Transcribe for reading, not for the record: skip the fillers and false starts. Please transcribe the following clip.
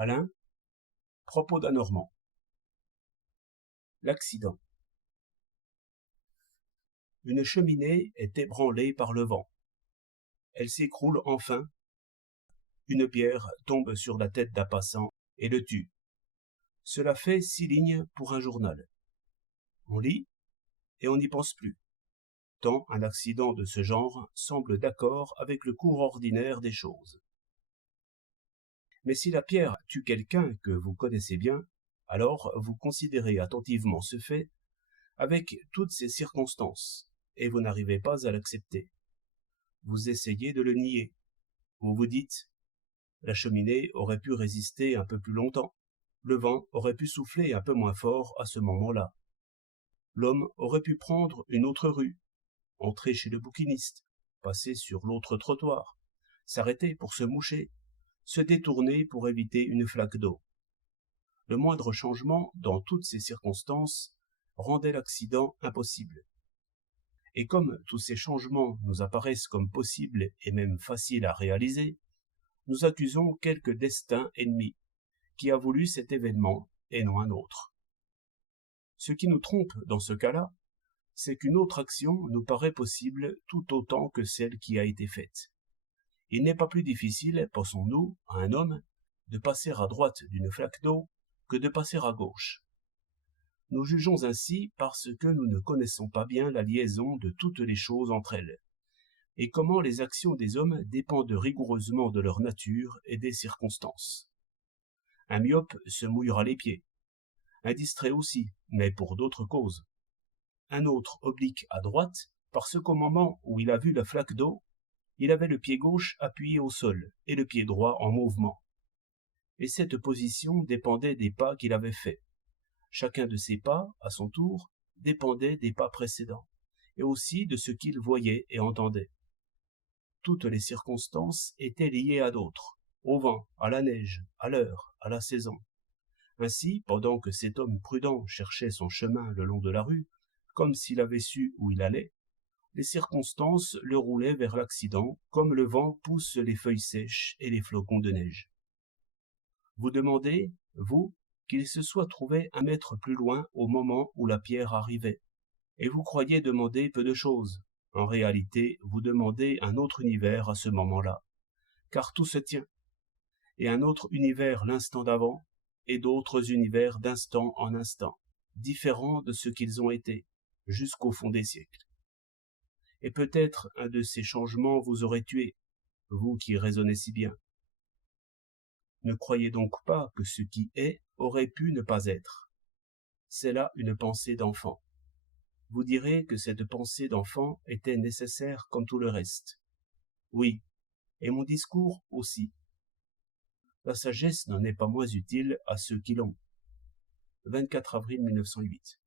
Alain, propos d'un Normand. L'accident. Une cheminée est ébranlée par le vent. Elle s'écroule enfin. Une pierre tombe sur la tête d'un passant et le tue. Cela fait 6 lignes pour un journal. On lit et on n'y pense plus, tant un accident de ce genre semble d'accord avec le cours ordinaire des choses. Mais si la pierre tue quelqu'un que vous connaissez bien, alors vous considérez attentivement ce fait avec toutes ses circonstances, et vous n'arrivez pas à l'accepter. Vous essayez de le nier. Vous vous dites, la cheminée aurait pu résister un peu plus longtemps, le vent aurait pu souffler un peu moins fort à ce moment-là. L'homme aurait pu prendre une autre rue, entrer chez le bouquiniste, passer sur l'autre trottoir, s'arrêter pour se moucher, se détourner pour éviter une flaque d'eau. Le moindre changement dans toutes ces circonstances rendait l'accident impossible. Et comme tous ces changements nous apparaissent comme possibles et même faciles à réaliser, nous accusons quelque destin ennemi qui a voulu cet événement et non un autre. Ce qui nous trompe dans ce cas-là, c'est qu'une autre action nous paraît possible tout autant que celle qui a été faite. Il n'est pas plus difficile, pensons-nous, à un homme, de passer à droite d'une flaque d'eau que de passer à gauche. Nous jugeons ainsi parce que nous ne connaissons pas bien la liaison de toutes les choses entre elles, et comment les actions des hommes dépendent rigoureusement de leur nature et des circonstances. Un myope se mouillera les pieds, un distrait aussi, mais pour d'autres causes. Un autre oblique à droite parce qu'au moment où il a vu la flaque d'eau, il avait le pied gauche appuyé au sol et le pied droit en mouvement. Et cette position dépendait des pas qu'il avait faits. Chacun de ces pas, à son tour, dépendait des pas précédents, et aussi de ce qu'il voyait et entendait. Toutes les circonstances étaient liées à d'autres, au vent, à la neige, à l'heure, à la saison. Ainsi, pendant que cet homme prudent cherchait son chemin le long de la rue, comme s'il avait su où il allait, les circonstances le roulaient vers l'accident, comme le vent pousse les feuilles sèches et les flocons de neige. Vous demandez, vous, qu'il se soit trouvé 1 mètre plus loin au moment où la pierre arrivait, et vous croyez demander peu de choses. En réalité, vous demandez un autre univers à ce moment-là, car tout se tient, et un autre univers l'instant d'avant, et d'autres univers d'instant en instant, différents de ce qu'ils ont été, jusqu'au fond des siècles. Et peut-être un de ces changements vous aurait tué, vous qui raisonnez si bien. Ne croyez donc pas que ce qui est aurait pu ne pas être. C'est là une pensée d'enfant. Vous direz que cette pensée d'enfant était nécessaire comme tout le reste. Oui, et mon discours aussi. La sagesse n'en est pas moins utile à ceux qui l'ont. 24 avril 1908.